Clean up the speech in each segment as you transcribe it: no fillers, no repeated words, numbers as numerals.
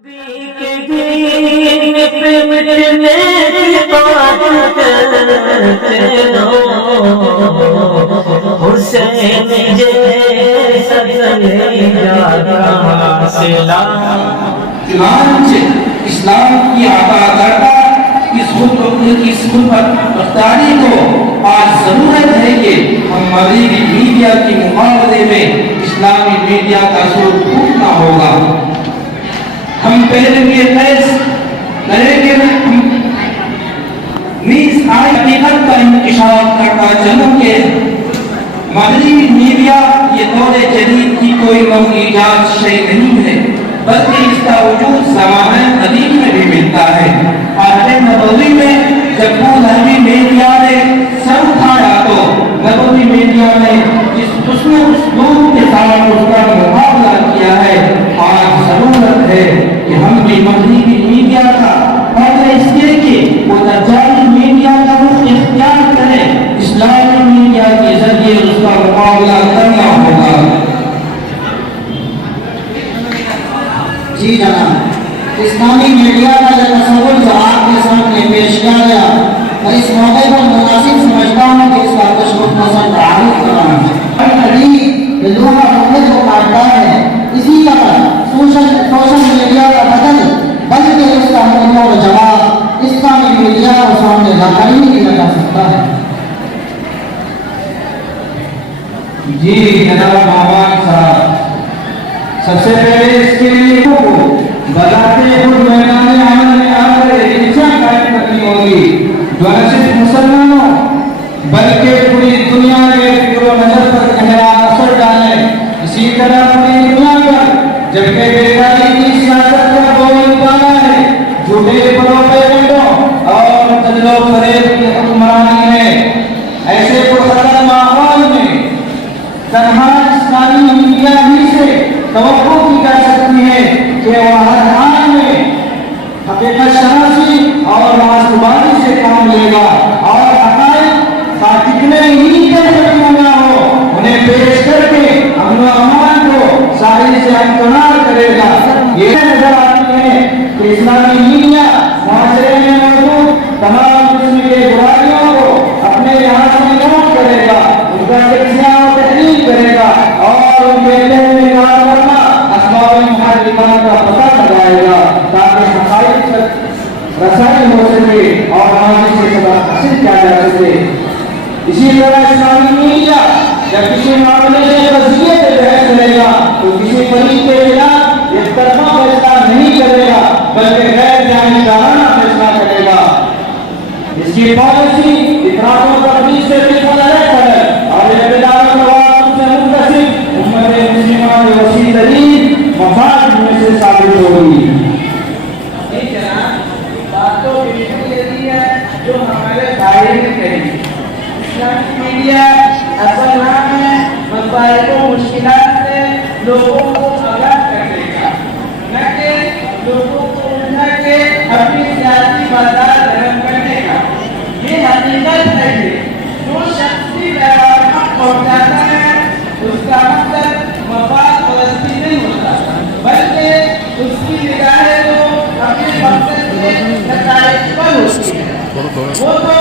چنانچہ اسلام کی عطا کردہ اس خودمختاری کو آج ضرورت ہے کہ ہم مغربی میڈیا کے مقابلے میں اسلامی میڈیا کا سر ٹوٹنا ہوگا. ہم پہلے یہ فیص کریں کہ نیز آئی حقیقت کا انکشاف کرتا چلوں کہ مغربی میڈیا یہ دور جدید کی کوئی نو ایجاد شے نہیں ہے، بلکہ اس کا وجود زمانہ قدیم میں بھی ملتا ہے. عہد نبوی میں جب مذہبی میڈیا نے سر اٹھایا تو نبوی میڈیا نے جس حسن اسلوب کے ساتھ اس کا مقابلہ کیا ہے، آج ضرورت ہے کہ ہم بھی مغربی میڈیا کا قابل اس لیے کہ وہ دجالی میڈیا کا رخ اختیار کریں، اسلامی میڈیا کے ذریعے اس کا مقابلہ کرنا ہوگا. جی جناب، اسلامی میڈیا کا جو تصور جو آپ کے سامنے پیش کیا گیا، میں اس موقع پر مناسب سمجھتا ہوں کہ اس کا تشریف نظر تعارف کرانا. حدیث لوہا محمد کو کاٹتا ہے، اسی طرح سوشل میڈیا کا بدل بلکہ اس کا حکم و جواب اسلامی میڈیا کو سامنے لا کر ہی دیا جا سکتا ہے. جی جناب محمد صاحب، سب سے پہلے اس کے لیے بذاتے خود میدان عمل میں آ کر انسا قائم کرنی ہوگی جو نہ صرف مسلمانوں بلکہ پوری دنیا کے فکر و نظر پر گہرا اثر ڈالے. اسی طرح پوری دنیا پر جبکہ بیکاری کی سیاست کا بول بالا ہے، جھوٹے پروپیگنڈوں اور تجل و فریب کی حکمرانی ہے، ایسے پرخطر ماحول میں تنہا اسلامی میڈیا ہی سے توقع کی جا سکتی ہے کہ وہ ہر حال میں حقیقت شناسی اور راستبازی سے کام لے گا اور حقائق کتنے ہی کیوں نہ ہو انہیں پیش کر کے امن و امان کو ساحل سے ہمکنار کرے گا. یہ نظر آتی ہے کہ اسلامی میڈیا معاشرے میں موجود تمام قسم کے برائیوں کو اپنے لحاظ میں نوٹ کرے گا، ان کا تجزیہ و تحلیل کرے گا اور ان کے ذہن میں کام کرنا اسباب محرکات کا پتہ لگائے گا تاکہ حقائق تک رسائی ہو سکے اور ماضی سے سبق حاصل کیا جا سکے. اسی طرح اسلامی میڈیا جب کسی معاملے سے قضیے سے بحث کرے گا تو کسی فریق کے خلاف ایک طرفہ فیصلہ نہیں کرے گا بلکہ غیر جانبدارانہ فیصلہ کرے گا. اس کی پالیسی افراط و تفریق سے بالکل الگ ہے اور اقتدار و توازن سے منتسب امت مسلمہ کے وسیع ترین مفاد میں سے ثابت ہوگی. بات تو بالکل یہی ہے جو ہمارے بھائی نے کہی. اسلامی میڈیا اصل نام ہے مسائل و مشکلات سے لوگوں کو آگاہ کرنے کا، نہ کہ لوگوں کو الجھا کے اپنی سیاسی بازار گرم کرنے کا. یہ حقیقت ہے کہ جو شخصی پیغام پہنچاتا ہے اس کا مقصد مفاد پرستی نہیں ہوتا بلکہ اس کی نگاہیں تو اپنے مقصد سے نتائج پر ہوتی ہے. وہ تو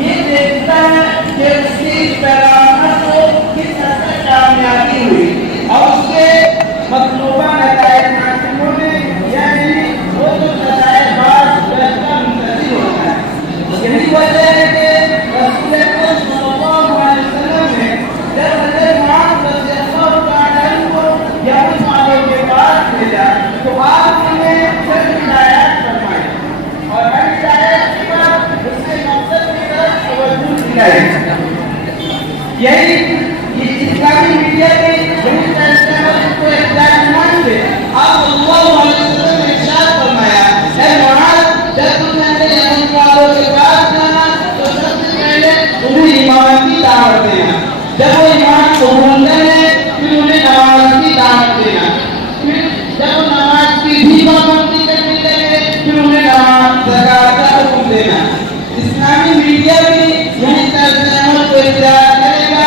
یہ دیکھتا ہے کہ اس کی پیغام کو کس حد تک کامیابی ہوئی اور اس کے مطلوبہ نتائج حاصل ہونے یا نہیں، وہ تو نتائج بعض کا منتظر ہوتا ہے. یہی وجہ ہے کہ رسول اکرم صلی اللہ علیہ وسلم نے جب حضرت معاذ رضی اللہ تعالیٰ عنہ کو یمن والوں کے پاس بھیجا تو آپ نے چند ہدایات فرمائی اور ہر ہدایت کے بعد اس کے مقصد کی طرف توجہ دلائی. یہی اسلامی میڈیا کے یہی استعمال کو اختیار مانتے آپ صلی اللہ علیہ وسلم نے ارشاد فرمایا، اے معاذ جب تم نے یمن والوں کے پاس جانا تو سب سے پہلے انہیں ایمان کی دعوت دینا. جب وہ ایمان قبول کریں پھر انہیں نماز کی دعوت دینا. پھر جب وہ نماز کی بھی پابندی کرنے لگے پھر انہیں نماز زکات کا حکم دینا. اسلامی میڈیا بھی یہی طرز عمل کو اختیار کرے گا